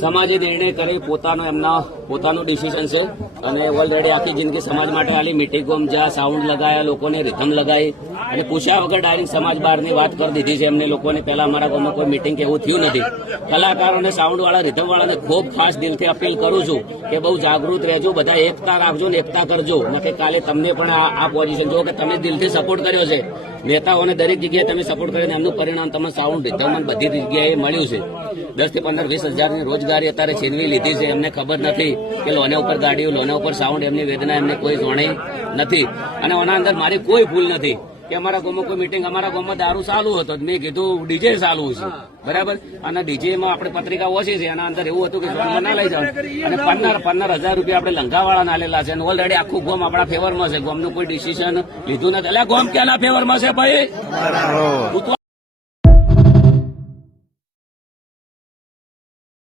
સમાજે નિર્ણય કરી પોતાનું ડિસિઝન છે અને ઓલરેડી આખી જિંદગી સમાજ માટે આલી મિટિંગોમાં જ્યાં સાઉન્ડ લગાયા, લોકોને રિધમ લગાવી અને પૂછ્યા વગર ડાયરેક્ટ સમાજ બહારની વાત કરી દીધી છે એમને લોકોને. પહેલા અમારા ગામમાં કોઈ મિટિંગ કે એવું થયું નથી. કલાકારોને, સાઉન્ડ વાળા, રિધમ વાળાને ખૂબ ખાસ દિલથી અપીલ કરું છું કે બહુ જાગૃત રહેજો, બધા એકતા રાખજો ને એકતા કરજો. નકે કાલે તમને પણ આ પોઝિશન જો કે તમે દિલથી સપોર્ટ કર્યો છે, નેતાઓને દરેક જગ્યાએ તમે સપોર્ટ કરીને એમનું પરિણામ તમે સાઉન્ડ રિધમ બધી જગ્યાએ મળ્યું છે. 10 થી 15, 20 હજારની રોજગારી અત્યારે છીનવી લીધી છે. એમને ખબર નથી કે લોના ઉપર ગાડીઓ, લોના ઉપર સાઉન્ડ, એમની વેદના એમને કોઈ જાણી નથી. અને આના અંદર મારી કોઈ ભૂલ નથી કે અમારા ગામમાં કોઈ મિટિંગ, અમારા ગામમાં દારૂ ચાલુ હતો, મેં કીધું ડીજે ચાલુ છે, બરાબર. અને ડીજેમાં આપણે પત્રિકા ઓછી છે, એના અંદર એવું હતું કે જોનમાં ના લઈ જાવ અને 15,000 રૂપિયા આપણે લંકાવાળાને આલેલા છે અને ઓલરેડી આખું ગામ આપણા ફેવરમાં છે. ગામનું કોઈ ડિસિઝન લીધું નથી. એટલે ગામ ક્યાંના ફેવરમાં છે ભાઈ?